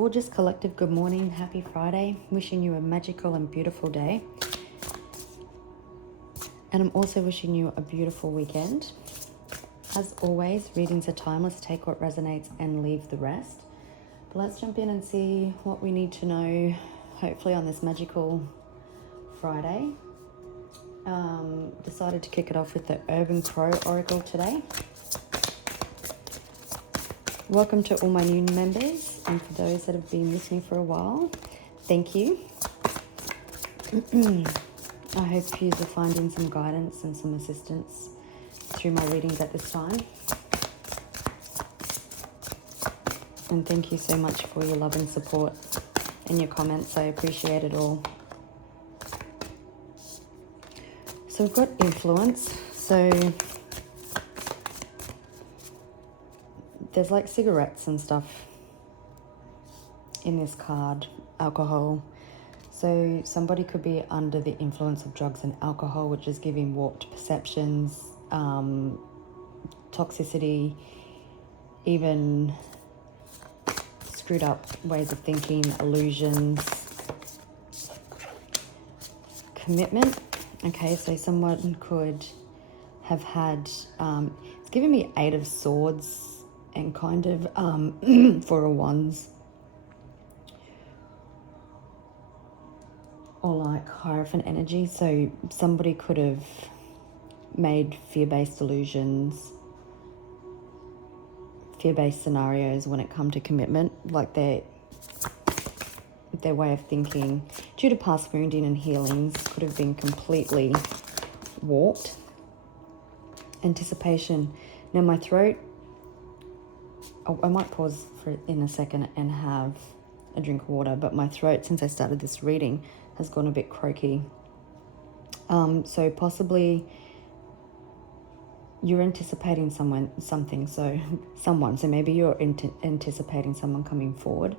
gorgeous collective, good morning, happy Friday. Wishing you a magical and beautiful day. And I'm also wishing you a beautiful weekend. As always, readings are timeless. Take what resonates and leave the rest. But let's jump in and see what we need to know, hopefully on this magical Friday. Decided to kick it off with the Urban Crow Oracle today. Welcome to all my new members, and for those that have been listening for a while, thank you. I hope you are finding some guidance and some assistance through my readings at this time. And thank you so much for your love and support and your comments. I appreciate it all. So we've got influence. So there's like cigarettes and stuff in this card, alcohol. So somebody could be under the influence of drugs and alcohol, which is giving warped perceptions, toxicity, even screwed up ways of thinking, illusions, commitment. Okay, so someone could have had, it's giving me 8 of Swords and kind of 4 of Wands. Or like Hierophant energy. So somebody could have made fear-based illusions, fear-based scenarios when it comes to commitment, like their way of thinking, due to past wounding and healings, could have been completely warped. Anticipation. Now my throat, I might pause for in a second and have a drink of water, but my throat, since I started this reading, has gone a bit croaky. So possibly you're anticipating something. So maybe you're anticipating someone coming forward.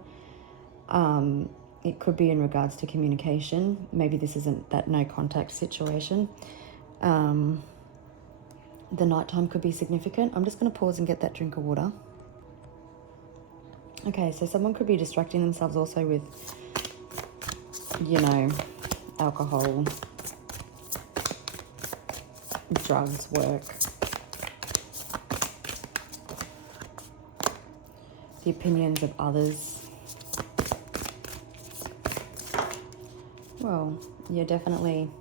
It could be in regards to communication. Maybe this isn't that no contact situation. The nighttime could be significant. I'm just going to pause and get that drink of water. Okay, so someone could be distracting themselves also with, alcohol, drugs, work, the opinions of others. Well, there definitely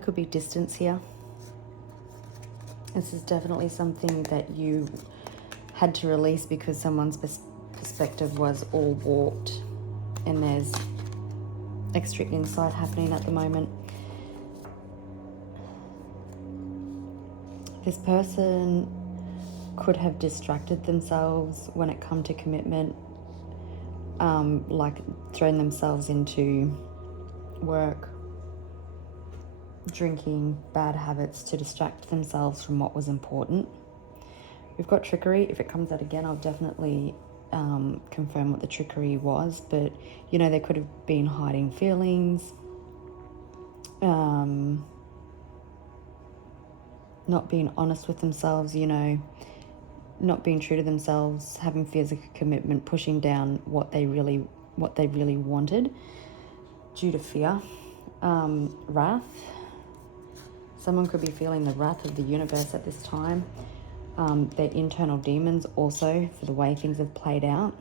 could be distance here. This is definitely something that you had to release because someone's perspective was all warped, and there's extra insight happening at the moment. This person could have distracted themselves when it comes to commitment, like thrown themselves into work, drinking, bad habits to distract themselves from what was important. We've got trickery. If it comes out again, I'll definitely confirm what the trickery was, but they could have been hiding feelings, not being honest with themselves, not being true to themselves, having fears of commitment, pushing down what they really wanted due to fear. Wrath. Someone could be feeling the wrath of the universe at this time. Their internal demons also for the way things have played out.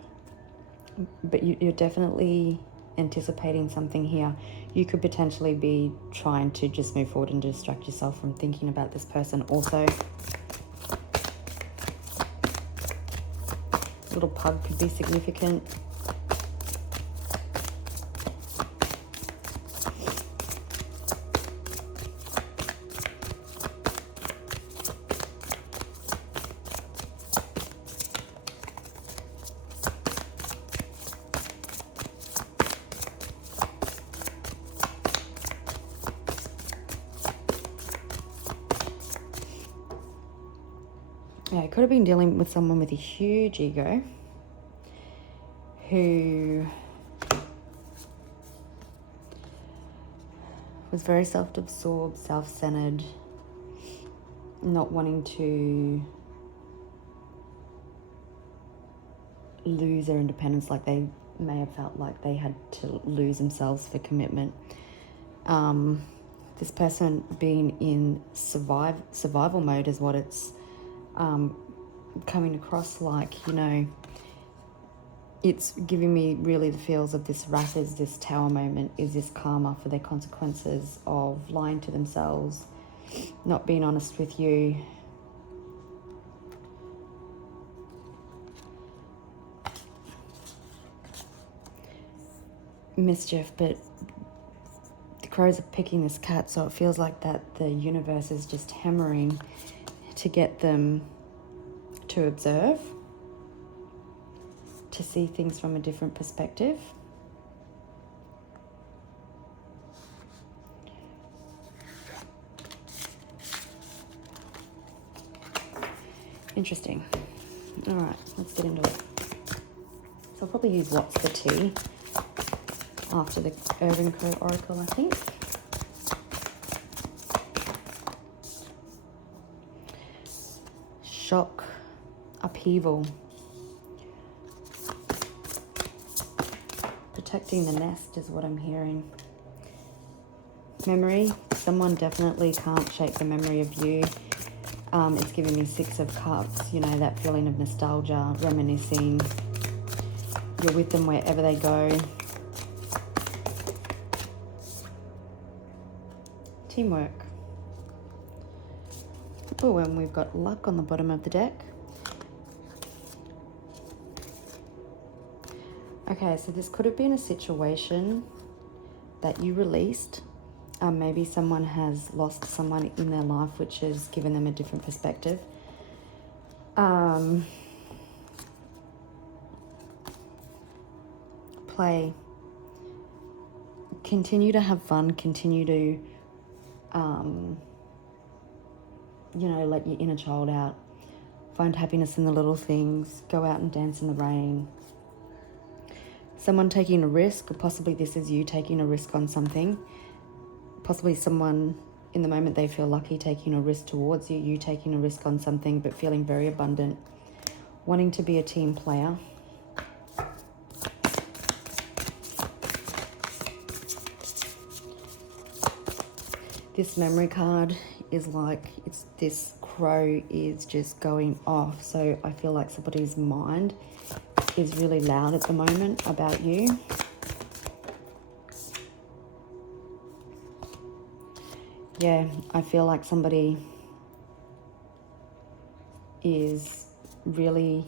But you're definitely anticipating something here. You could potentially be trying to just move forward and distract yourself from thinking about this person also. Little pug could be significant. Yeah, I could have been dealing with someone with a huge ego who was very self-absorbed, self-centered, not wanting to lose their independence, like they may have felt like they had to lose themselves for commitment. This person being in survival mode is what it's coming across like, you know. It's giving me really the feels of this wrath is this tower moment, is this karma for their consequences of lying to themselves, not being honest with you. Mischief, but the crows are picking this cat, so it feels like that the universe is just hammering to get them to observe, to see things from a different perspective. Interesting. All right, let's get into it. So I'll probably use What's the Tea after the Urban Crow Oracle, I think. Shock, upheaval. Protecting the nest is what I'm hearing. Memory. Someone definitely can't shake the memory of you. It's giving me Six of Cups, you know, that feeling of nostalgia, reminiscing. You're with them wherever they go. Teamwork. Oh, and we've got luck on the bottom of the deck. Okay, so this could have been a situation that you released. Maybe someone has lost someone in their life, which has given them a different perspective. Play. Continue to have fun. Continue to, you know, let your inner child out. Find happiness in the little things. Go out and dance in the rain. Someone taking a risk, or possibly this is you taking a risk on something. Possibly someone in the moment they feel lucky taking a risk towards you, you taking a risk on something but feeling very abundant, wanting to be a team player. This memory card is like, it's this crow is just going off. So I feel like somebody's mind is really loud at the moment about you. Yeah, I feel like somebody is really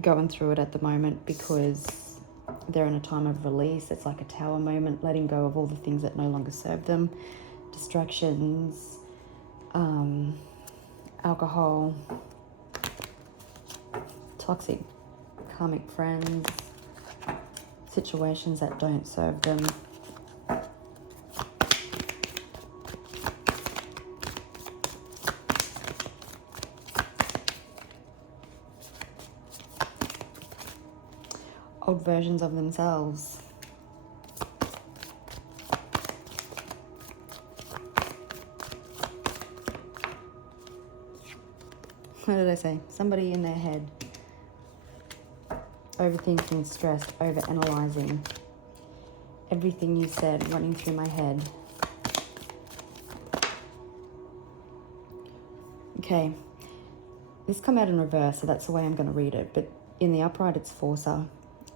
going through it at the moment because they're in a time of release. It's like a tower moment, letting go of all the things that no longer serve them. Distractions, alcohol, toxic karmic friends, situations that don't serve them. Old versions of themselves. What did I say? Somebody in their head. Overthinking, stressed, overanalyzing. Everything you said running through my head. Okay. This come out in reverse, so that's the way I'm going to read it. But in the upright, it's Forcer.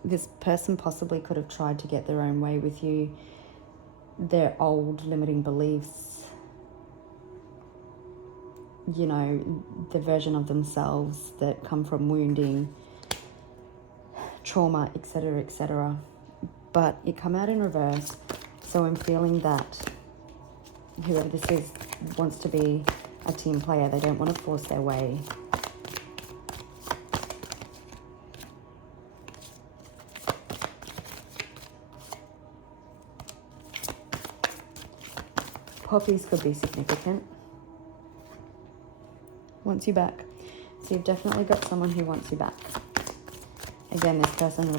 This person possibly could have tried to get their own way with you. Their old limiting beliefs, you know, the version of themselves that come from wounding, trauma, etc., etc. But it come out in reverse, so I'm feeling that whoever this is wants to be a team player. They don't want to force their way. Poppies could be significant. Wants you back. So you've definitely got someone who wants you back. Again, this person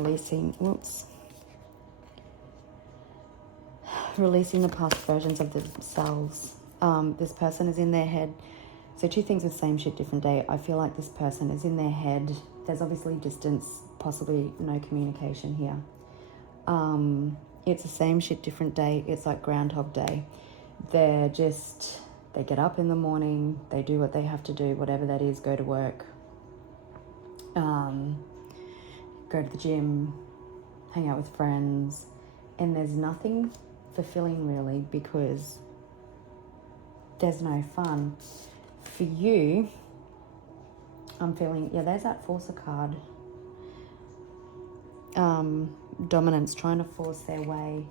releasing the past versions of themselves. This person is in their head So two things with same shit, different day. I feel like this person is in their head. There's obviously distance, possibly no communication here. It's the same shit, different day. It's like Groundhog Day. They get up in the morning, they do what they have to do, whatever that is, go to work, go to the gym, hang out with friends, and there's nothing fulfilling really because there's no fun. For you, I'm feeling, yeah, there's that Forcer card. Dominance, trying to force their way,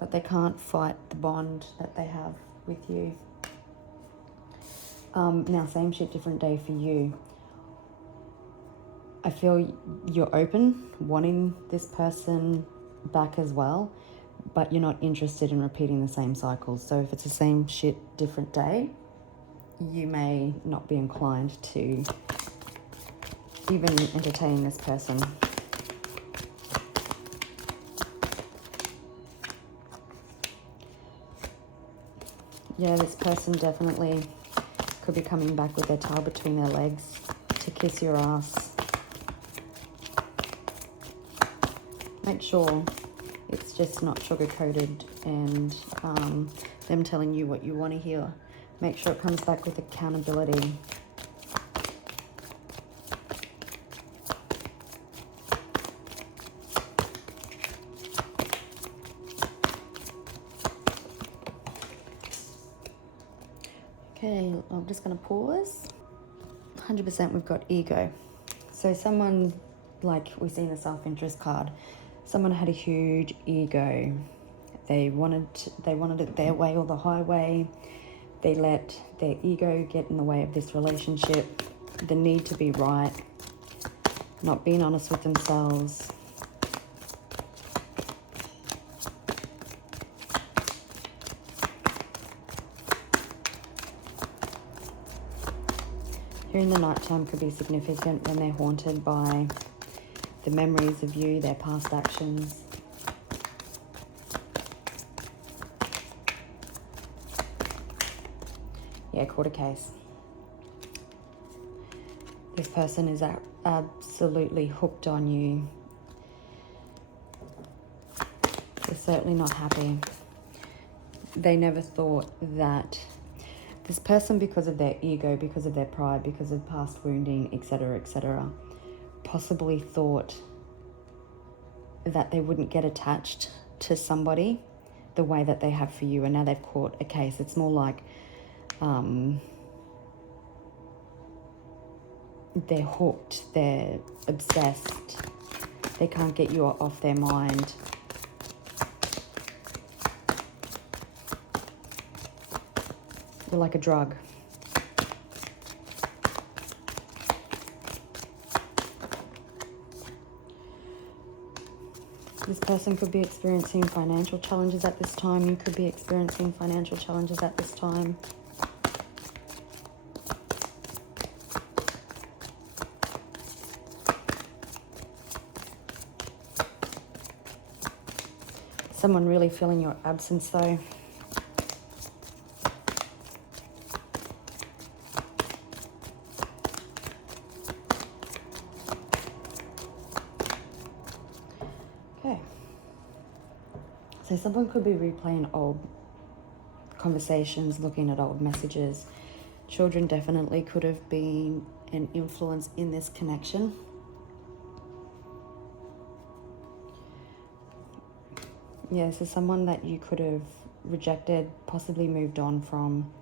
but they can't fight the bond that they have with you. Now, same shit, different day for you. I feel you're open, wanting this person back as well, but you're not interested in repeating the same cycles. So if it's the same shit, different day, you may not be inclined to even entertain this person. Yeah, this person definitely could be coming back with their tail between their legs to kiss your ass. Make sure it's just not sugar-coated and them telling you what you want to hear. Make sure it comes back with accountability. Okay, I'm just going to pause. 100% we've got ego. So someone, like we see in the self-interest card, someone had a huge ego. They wanted it their way or the highway. They let their ego get in the way of this relationship. The need to be right, not being honest with themselves. Here in the nighttime could be significant when they're haunted by the memories of you, their past actions. Yeah, quarter case. This person is absolutely hooked on you. They're certainly not happy. They never thought that this person, because of their ego, because of their pride, because of past wounding, etc., possibly thought that they wouldn't get attached to somebody the way that they have for you, and now they've caught a case. It's more like they're hooked, they're obsessed, they can't get you off their mind. You're like a drug. This person could be experiencing financial challenges at this time. You could be experiencing financial challenges at this time. Someone really feeling your absence though. Okay. So someone could be replaying old conversations, looking at old messages. Children definitely could have been an influence in this connection. Yeah, this is someone that you could have rejected, possibly moved on from.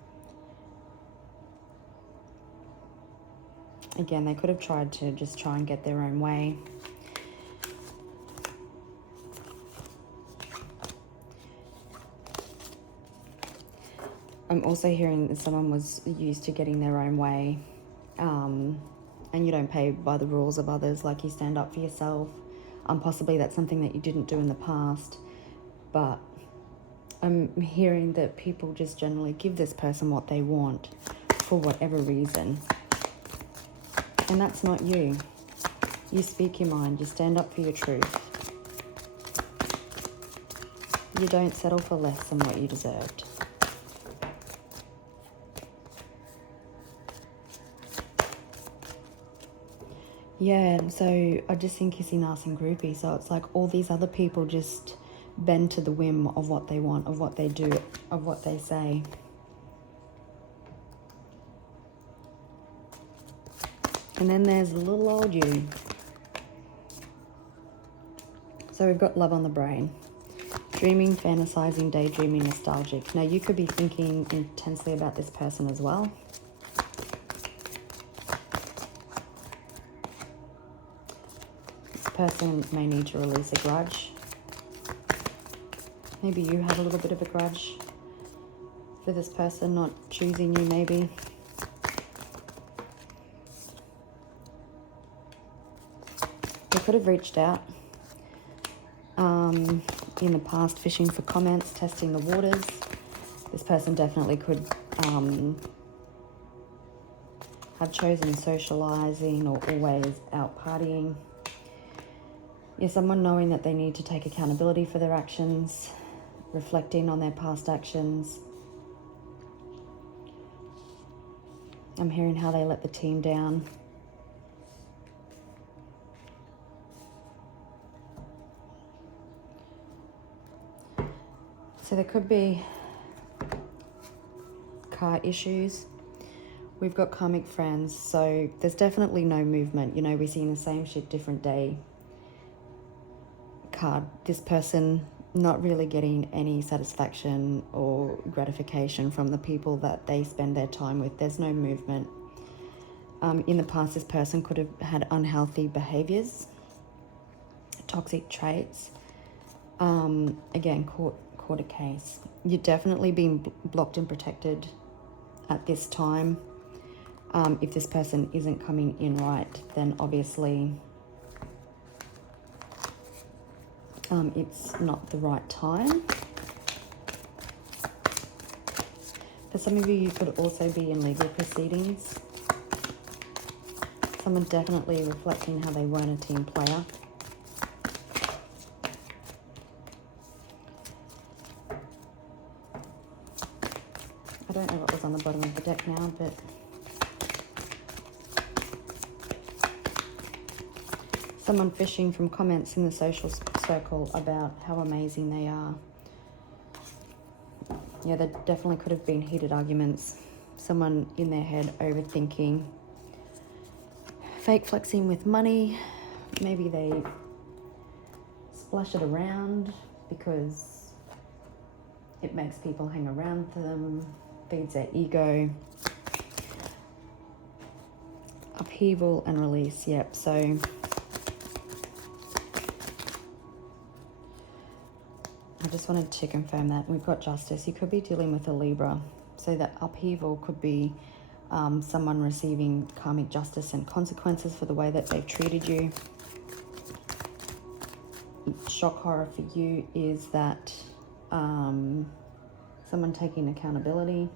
Again, they could have tried to just try and get their own way. I'm also hearing that someone was used to getting their own way, and you don't play by the rules of others, like you stand up for yourself. Possibly that's something that you didn't do in the past, but I'm hearing that people just generally give this person what they want for whatever reason. And that's not you. You speak your mind, you stand up for your truth. You don't settle for less than what you deserved. Yeah, so I just think kissy, nice and groupie. So it's like all these other people just bend to the whim of what they want, of what they do, of what they say. And then there's little old you. So we've got love on the brain. Dreaming, fantasizing, daydreaming, nostalgic. Now you could be thinking intensely about this person as well. This person may need to release a grudge. Maybe you have a little bit of a grudge for this person not choosing you, maybe. They could have reached out in the past, fishing for comments, testing the waters. This person definitely could have chosen socializing or always out partying. Yeah, someone knowing that they need to take accountability for their actions, reflecting on their past actions. I'm hearing how they let the team down. So there could be car issues. We've got karmic friends, so there's definitely no movement. You know, we're seeing the same shit, different day card. This person not really getting any satisfaction or gratification from the people that they spend their time with. There's no movement. In the past, this person could have had unhealthy behaviors, toxic traits. Again, court a case. You're definitely being blocked and protected at this time. If this person isn't coming in right, then obviously it's not the right time. For some of you, you could also be in legal proceedings. Someone definitely reflecting how they weren't a team player. I don't know what was on the bottom of the deck now, but someone fishing from comments in the social circle about how amazing they are. Yeah, there definitely could have been heated arguments. Someone in their head overthinking. Fake flexing with money. Maybe they splash it around because it makes people hang around them, feeds their ego. Upheaval and release, yep. So I just wanted to confirm that. We've got justice. You could be dealing with a Libra. So that upheaval could be someone receiving karmic justice and consequences for the way that they've treated you. Shock horror for you is that someone taking accountability.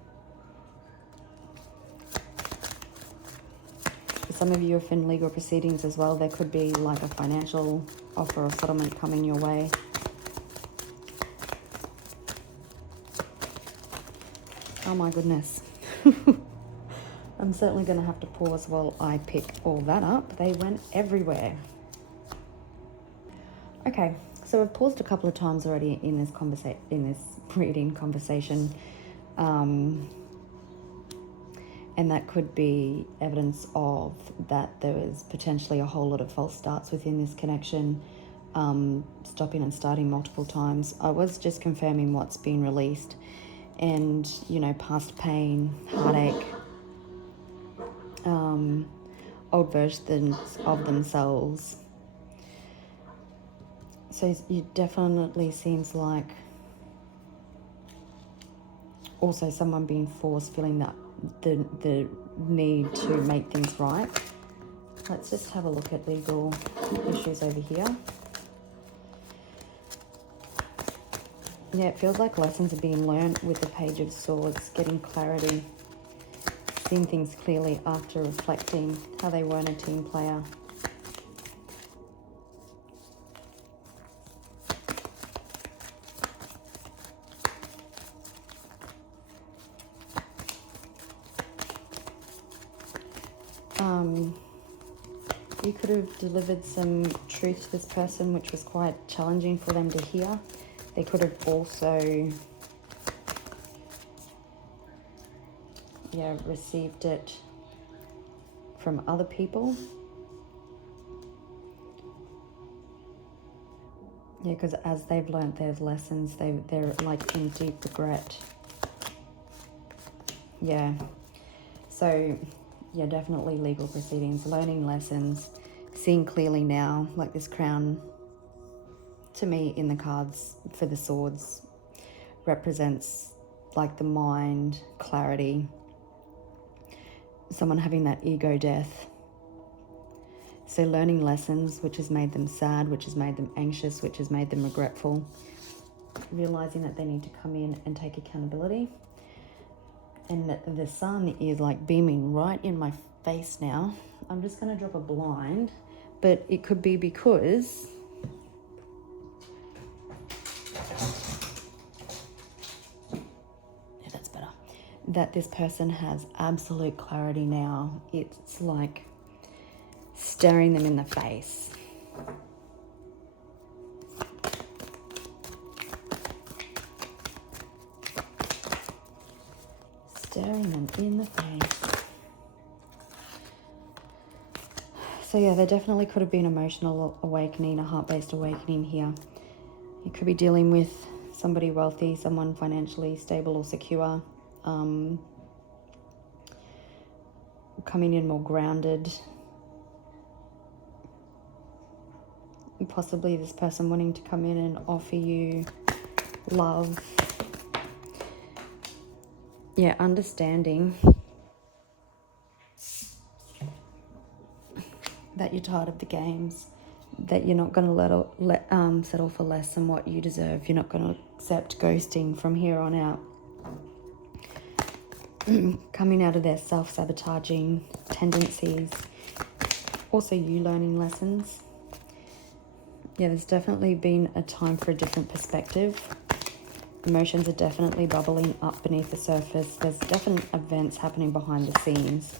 For some of you, if in legal proceedings as well, there could be like a financial offer or settlement coming your way. Oh my goodness. I'm certainly going to have to pause while I pick all that up. They went everywhere. Okay, so I've paused a couple of times already in this reading conversation. And that could be evidence of that there was potentially a whole lot of false starts within this connection, stopping and starting multiple times. I was just confirming what's been released. And, you know, past pain, heartache, old versions of themselves. So it definitely seems like also someone being forced, feeling that the need to make things right. Let's just have a look at legal issues over here. Yeah, it feels like lessons are being learned with the Page of Swords, getting clarity, seeing things clearly after reflecting how they weren't a team player. You could have delivered some truth to this person, which was quite challenging for them to hear. They could have also, yeah, received it from other people. Yeah, because as they've learnt their lessons, they're like in deep regret. Yeah. So, yeah, definitely legal proceedings, learning lessons, seeing clearly now, like this crown, to me in the cards for the swords, represents like the mind, clarity, someone having that ego death. So learning lessons, which has made them sad, which has made them anxious, which has made them regretful, realizing that they need to come in and take accountability. And the sun is like beaming right in my face now. I'm just going to drop a blind, but it could be because yeah, that's better, that this person has absolute clarity now. It's like staring them in the face. Staring them in the face. So yeah, there definitely could have been emotional awakening, a heart-based awakening here. You could be dealing with somebody wealthy, someone financially stable or secure, coming in more grounded. Possibly this person wanting to come in and offer you love. Yeah, understanding that you're tired of the games, that you're not going to settle for less than what you deserve. You're not going to accept ghosting from here on out. Coming out of their self-sabotaging tendencies. Also you learning lessons. Yeah, there's definitely been a time for a different perspective. Emotions are definitely bubbling up beneath the surface. There's definite events happening behind the scenes.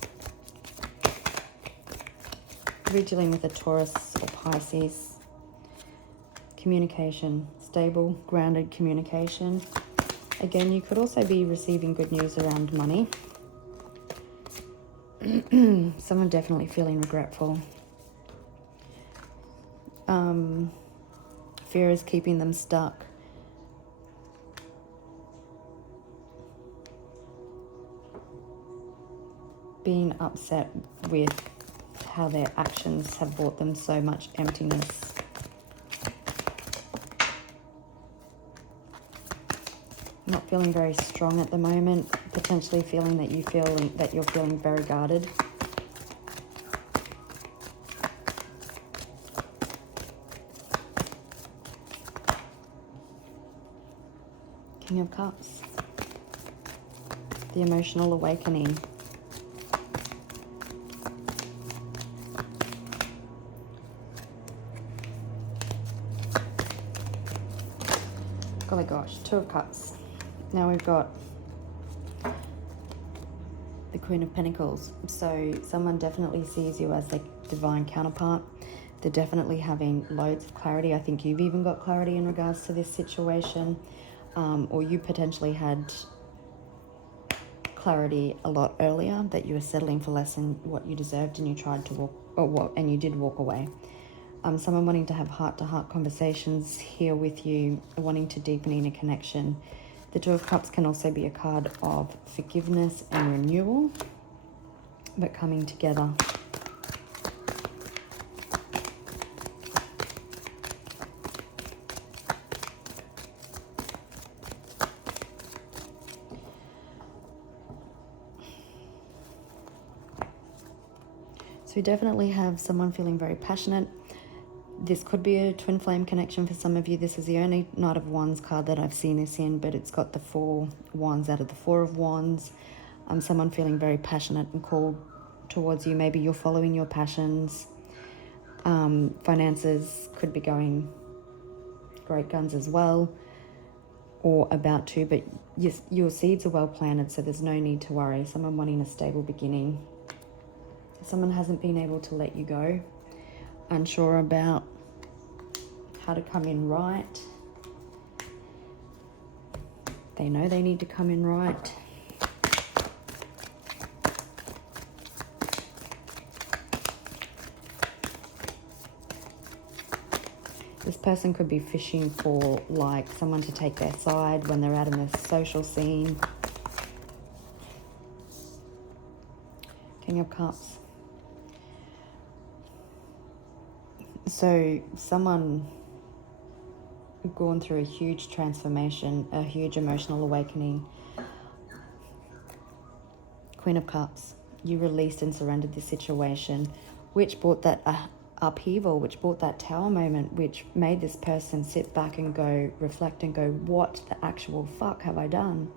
We're dealing with a Taurus or Pisces. Communication, stable, grounded communication. Again, you could also be receiving good news around money. Someone definitely feeling regretful. Fear is keeping them stuck. Being upset with how their actions have brought them so much emptiness. Not feeling very strong at the moment, potentially feeling that you're feeling very guarded. King of Cups. The emotional awakening. Golly gosh, Two of Cups. Now we've got the Queen of Pentacles. So someone definitely sees you as their divine counterpart. They're definitely having loads of clarity. I think you've even got clarity in regards to this situation. Or you potentially had clarity a lot earlier that you were settling for less than what you deserved, and you tried to and you did walk away. Someone wanting to have heart-to-heart conversations here with you, wanting to deepen in a connection. The Two of Cups can also be a card of forgiveness and renewal, but coming together. So we definitely have someone feeling very passionate. This could be a twin flame connection for some of you. This is the only Knight of Wands card that I've seen this in, but it's got the 4 wands out of the 4 of wands. Someone feeling very passionate and called towards you. Maybe you're following your passions. Finances could be going great guns as well, or about to, but yes, your seeds are well planted, so there's no need to worry. Someone wanting a stable beginning. Someone hasn't been able to let you go. unsure about how to come in right. They know they need to come in right. This person could be fishing for like someone to take their side when they're out in the social scene. King of Cups. So someone gone through a huge transformation, a huge emotional awakening. Queen of Cups. You released and surrendered this situation, which brought that upheaval, which brought that tower moment, which made this person sit back and go, reflect and go, what the actual fuck have I done?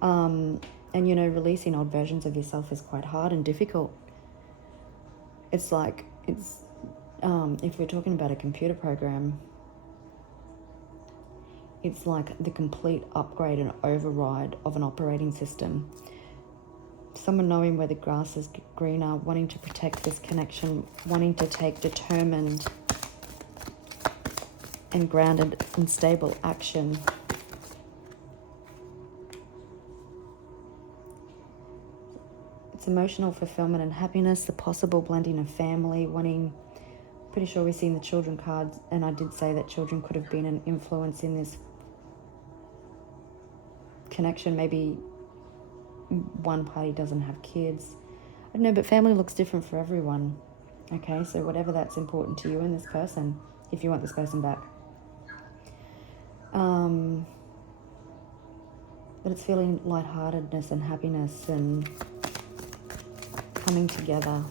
And you know, releasing old versions of yourself is quite hard and difficult. It's like, if we're talking about a computer program, it's like the complete upgrade and override of an operating system. Someone knowing where the grass is greener, wanting to protect this connection, wanting to take determined and grounded and stable action. It's emotional fulfillment and happiness, the possible blending of family, wanting, pretty sure we've seen the children cards, and I did say that children could have been an influence in this connection. Maybe one party doesn't have kids. I don't know, but family looks different for everyone. Okay, so whatever that's important to you and this person, if you want this person back. But it's feeling lightheartedness and happiness and coming together.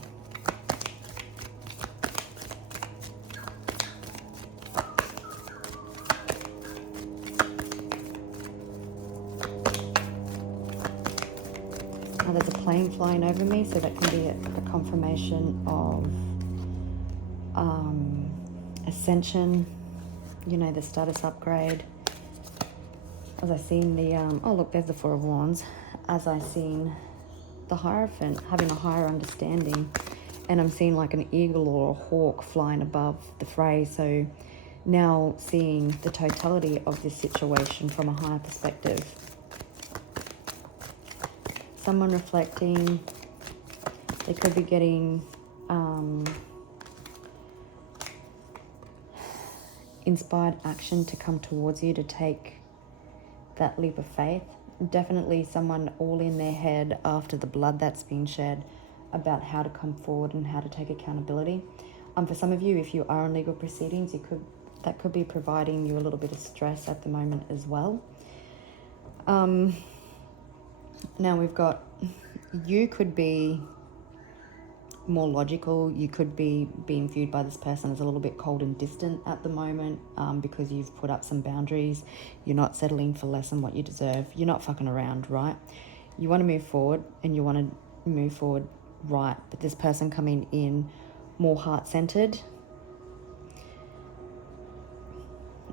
Now there's a plane flying over me, so that can be a confirmation of ascension, you know, the status upgrade. As I seen the, oh look, there's the Four of Wands. As I seen the Hierophant having a higher understanding, and I'm seeing like an eagle or a hawk flying above the fray. So now seeing the totality of this situation from a higher perspective. Someone reflecting, they could be getting inspired action to come towards you to take that leap of faith. Definitely someone all in their head after the blood that's been shed about how to come forward and how to take accountability. For some of you, if you are in legal proceedings, that could be providing you a little bit of stress at the moment as well. Now we've got, you could be more logical. You could be being viewed by this person as a little bit cold and distant at the moment, because you've put up some boundaries. You're not settling for less than what you deserve. You're not fucking around, right? You want to move forward and you want to move forward right, but this person coming in more heart-centered,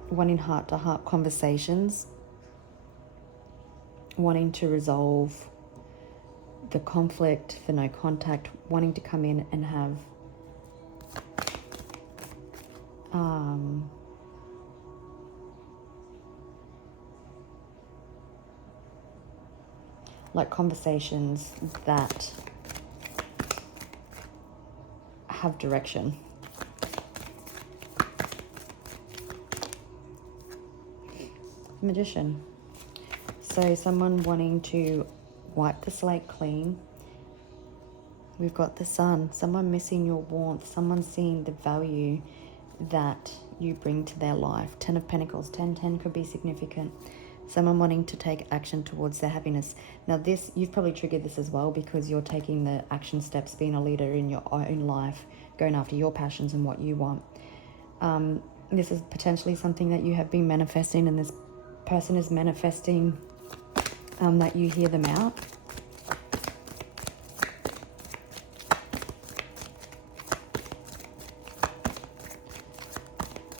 wanting heart-to-heart conversations, wanting to resolve the conflict, for no contact, wanting to come in and have like conversations that have direction. Magician. So someone wanting to wipe the slate clean. We've got the Sun. Someone missing your warmth. Someone seeing the value that you bring to their life. 10 of Pentacles. 10 could be significant. Someone wanting to take action towards their happiness. Now this, you've probably triggered this as well because you're taking the action steps, being a leader in your own life, going after your passions and what you want. This is potentially something that you have been manifesting, and this person is manifesting that you hear them out.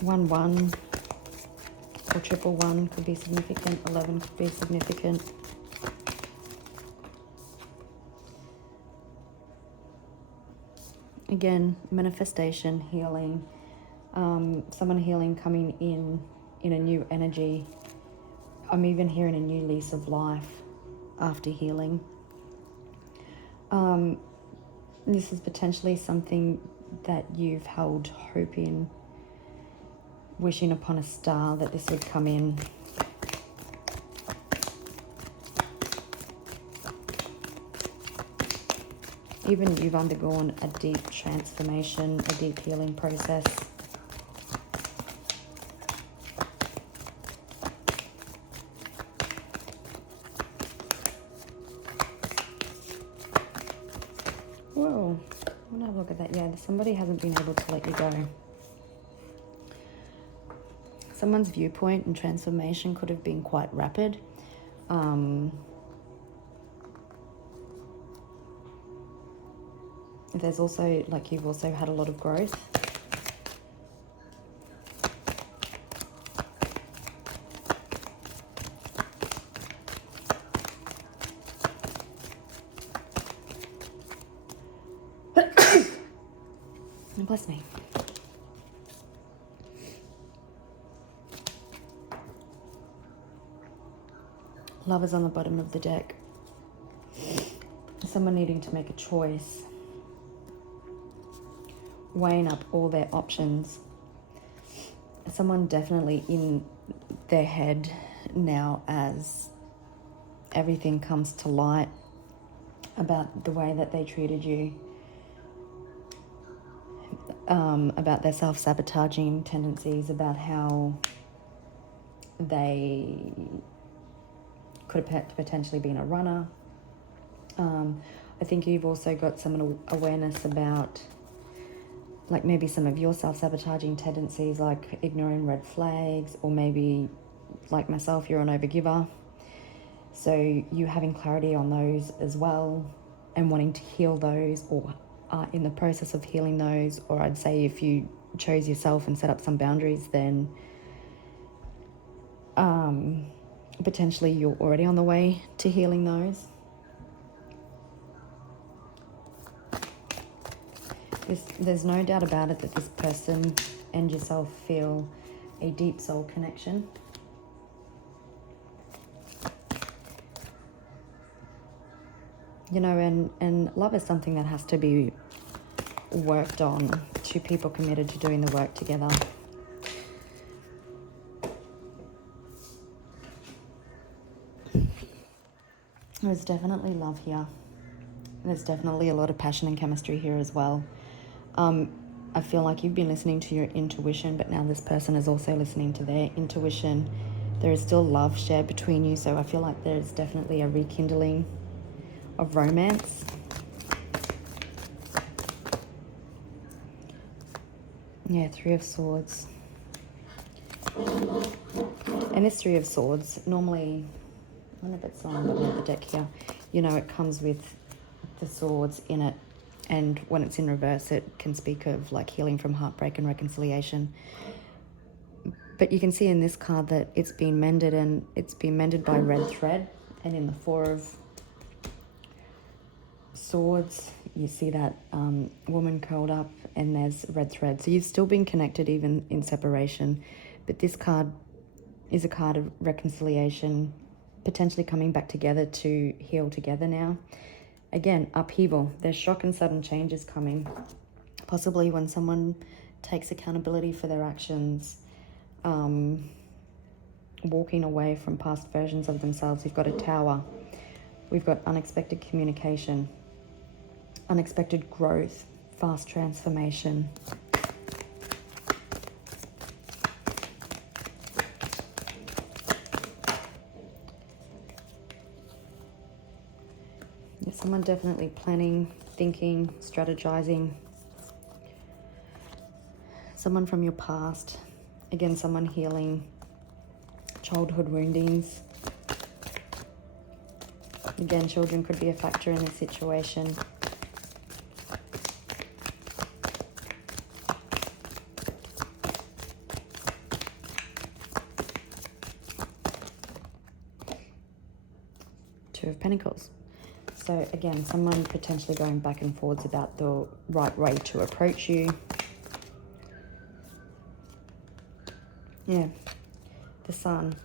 One or triple one could be significant. 11 could be significant. Again, manifestation, healing, someone healing coming in a new energy. I'm even hearing a new lease of life after healing. This is potentially something that you've held hope in, wishing upon a star that this would come in. Even you've undergone a deep transformation, a deep healing process. Whoa, I want to have a look at that. Yeah, somebody hasn't been able to let you go. Someone's viewpoint and transformation could have been quite rapid. There's also, like, you've also had a lot of growth. Bless me. Love is on the bottom of the deck. Someone needing to make a choice, weighing up all their options. Someone definitely in their head now as everything comes to light about the way that they treated you, about their self-sabotaging tendencies, about how they could have potentially been a runner. I think you've also got some awareness about, like, maybe some of your self-sabotaging tendencies, like ignoring red flags, or maybe, like myself, you're an overgiver. So you having clarity on those as well and wanting to heal those, or are in the process of healing those, or I'd say if you chose yourself and set up some boundaries, then potentially you're already on the way to healing those. There's no doubt about it that this person and yourself feel a deep soul connection. You know, and love is something that has to be worked on. Two people committed to doing the work together. There's definitely love here. There's definitely a lot of passion and chemistry here as well. I feel like you've been listening to your intuition, but now this person is also listening to their intuition. There is still love shared between you, so I feel like there's definitely a rekindling of romance. Yeah, Three of Swords. And this Three of Swords, normally, I wonder if it's on the deck here, you know, it comes with the swords in it, and when it's in reverse, it can speak of like healing from heartbreak and reconciliation. But you can see in this card that it's been mended, and it's been mended by red thread. And in the Four of Swords, you see that woman curled up, and there's red thread. So you've still been connected even in separation, but this card is a card of reconciliation, potentially coming back together to heal together now. Again, upheaval. There's shock and sudden changes coming, possibly when someone takes accountability for their actions, walking away from past versions of themselves. We've got a Tower. We've got unexpected communication, unexpected growth, fast transformation. Someone definitely planning, thinking, strategizing. Someone from your past. Again, someone healing childhood woundings. Again, children could be a factor in this situation. Two of Pentacles. So again, someone potentially going back and forwards about the right way to approach you. Yeah, the Sun.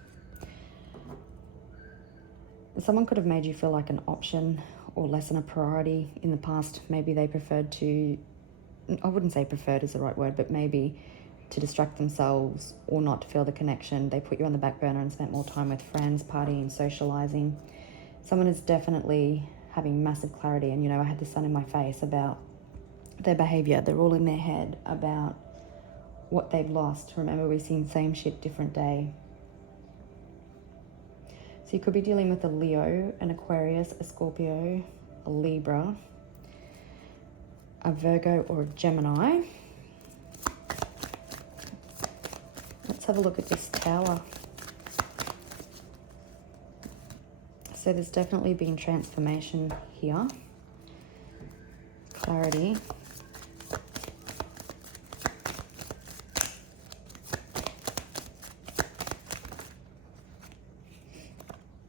Someone could have made you feel like an option or less than a priority in the past. Maybe they preferred to, I wouldn't say preferred is the right word, but maybe to distract themselves or not to feel the connection. They put you on the back burner and spent more time with friends, partying, socializing. Someone is definitely having massive clarity. And, you know, I had the sun in my face about their behavior. They're all in their head about what they've lost. Remember, we've seen same shit, different day. So you could be dealing with a Leo, an Aquarius, a Scorpio, a Libra, a Virgo, or a Gemini. Let's have a look at this Tower. So there's definitely been transformation here. Clarity.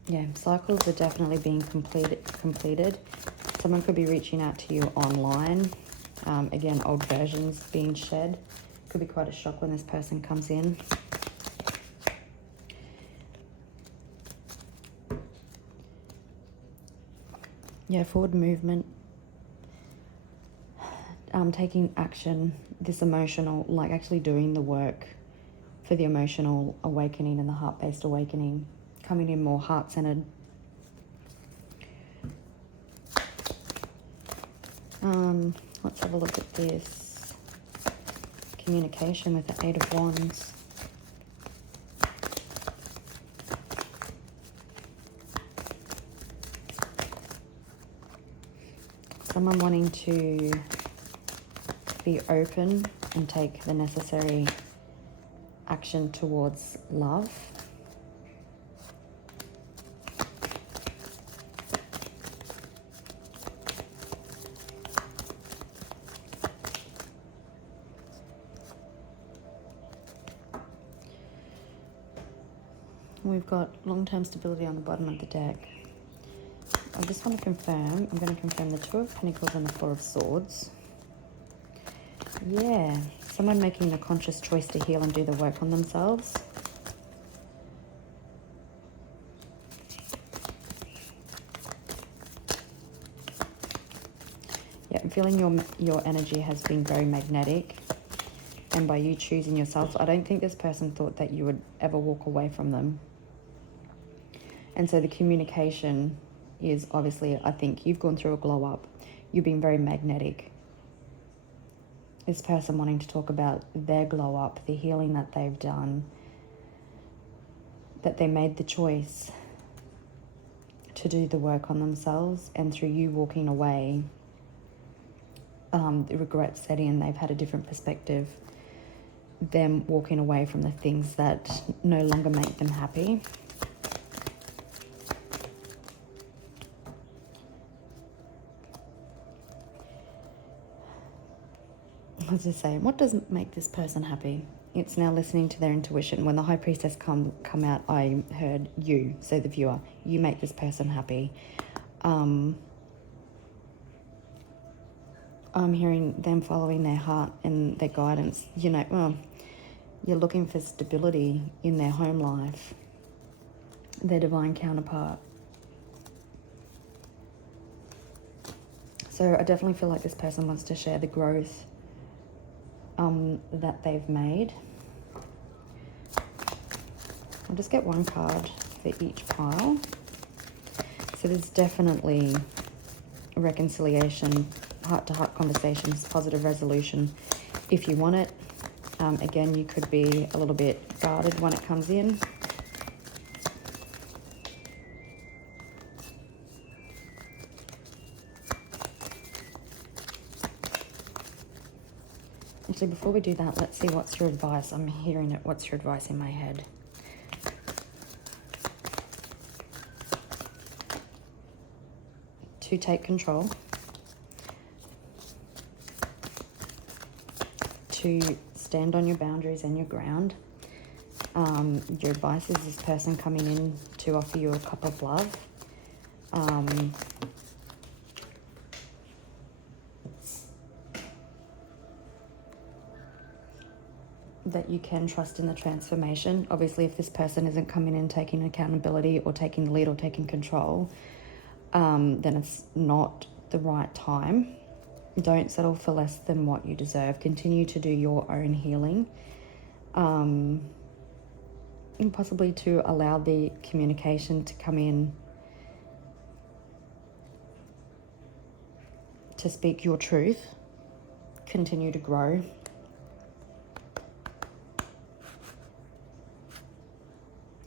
Yeah, cycles are definitely being completed. Someone could be reaching out to you online. Again, old versions being shed. Could be quite a shock when this person comes in. Yeah, forward movement. Taking action, this emotional, like actually doing the work for the emotional awakening and the heart-based awakening. Coming in more heart-centered. Let's have a look at this. Communication with the Eight of Wands. Someone wanting to be open and take the necessary action towards love. We've got long-term stability on the bottom of the deck. I just want to confirm, I'm going to confirm the Two of Pentacles and the Four of Swords. Yeah, someone making a conscious choice to heal and do the work on themselves. Yeah, I'm feeling your energy has been very magnetic. And by you choosing yourself, I don't think this person thought that you would ever walk away from them. And so the communication is obviously, I think you've gone through a glow up. You've been very magnetic. This person wanting to talk about their glow up, the healing that they've done, that they made the choice to do the work on themselves, and through you walking away, the regret set in, they've had a different perspective, them walking away from the things that no longer make them happy. As I say, what doesn't make this person happy? It's now listening to their intuition. When the High Priestess come out, I heard you, so the viewer, you make this person happy. I'm hearing them following their heart and their guidance. You know, well, you're looking for stability in their home life, their divine counterpart. So I definitely feel like this person wants to share the growth that they've made. I'll just get one card for each pile. So there's definitely a reconciliation, heart-to-heart conversations, positive resolution if you want it. Again, you could be a little bit guarded when it comes in. Actually, before we do that, let's see what's your advice. I'm hearing it. What's your advice in my head? To take control. To stand on your boundaries and your ground. Your advice is this person coming in to offer you a cup of love. that you can trust in the transformation. Obviously, if this person isn't coming in taking accountability or taking the lead or taking control, then it's not the right time. Don't settle for less than what you deserve. Continue to do your own healing, and possibly to allow the communication to come in, to speak your truth. Continue to grow.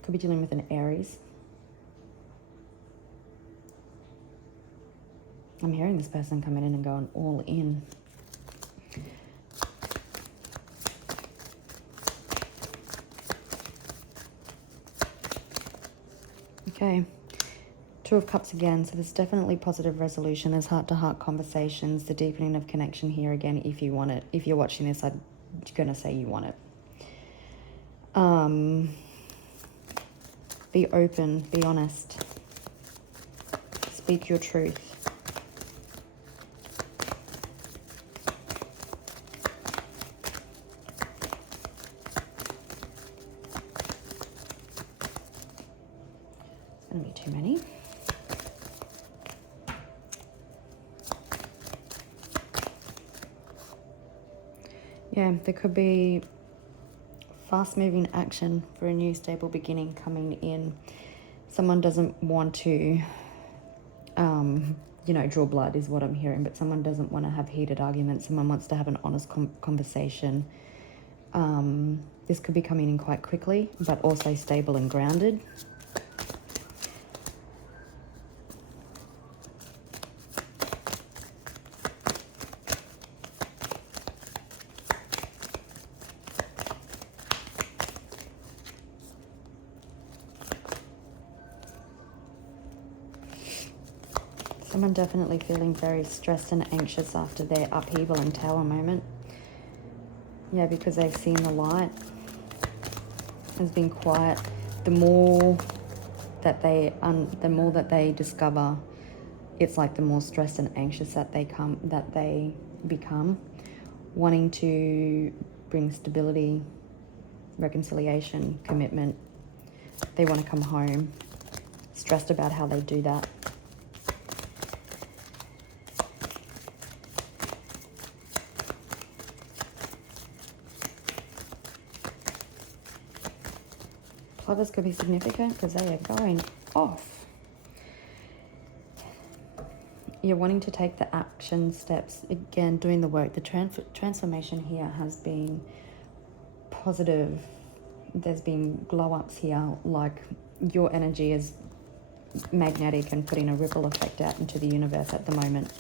Could be dealing with an Aries. I'm hearing this person coming in and going all in. Okay. Two of Cups again. So there's definitely positive resolution. There's heart-to-heart conversations. The deepening of connection here again, if you want it. If you're watching this, I'm going to say you want it. Be open. Be honest. Speak your truth. It's going to be too many. Yeah, there could be fast-moving action for a new stable beginning coming in. Someone doesn't want to, draw blood is what I'm hearing, but someone doesn't want to have heated arguments. Someone wants to have an honest conversation. This could be coming in quite quickly, but also stable and grounded. Someone definitely feeling very stressed and anxious after their upheaval and tower moment. Yeah, because they've seen the light. Has been quiet. The more that they discover, it's like the more stressed and anxious that they become, wanting to bring stability, reconciliation, commitment. They want to come home, stressed about how they do that. Lovers could be significant because they are going off. You're wanting to take the action steps. Again, doing the work. The transformation here has been positive. There's been glow-ups here. Like your energy is magnetic and putting a ripple effect out into the universe at the moment.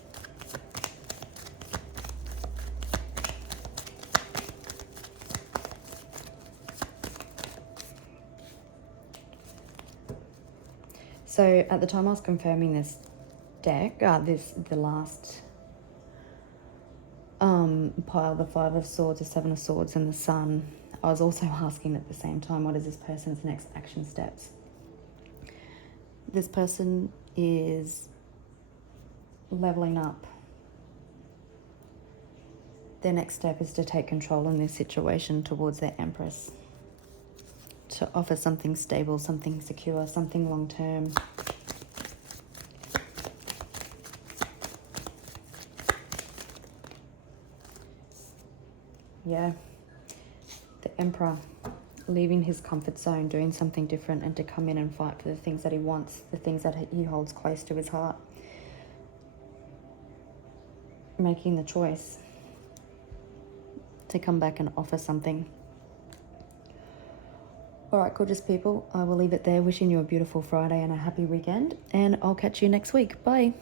So at the time I was confirming this deck, the last pile, the Five of Swords, the Seven of Swords, and the Sun, I was also asking at the same time, what is this person's next action steps? This person is leveling up. Their next step is to take control in this situation towards their Empress. To offer something stable, something secure, something long-term. Yeah. The Emperor, leaving his comfort zone, doing something different, and to come in and fight for the things that he wants, the things that he holds close to his heart. Making the choice to come back and offer something. All right, gorgeous people, I will leave it there. Wishing you a beautiful Friday and a happy weekend, and I'll catch you next week. Bye.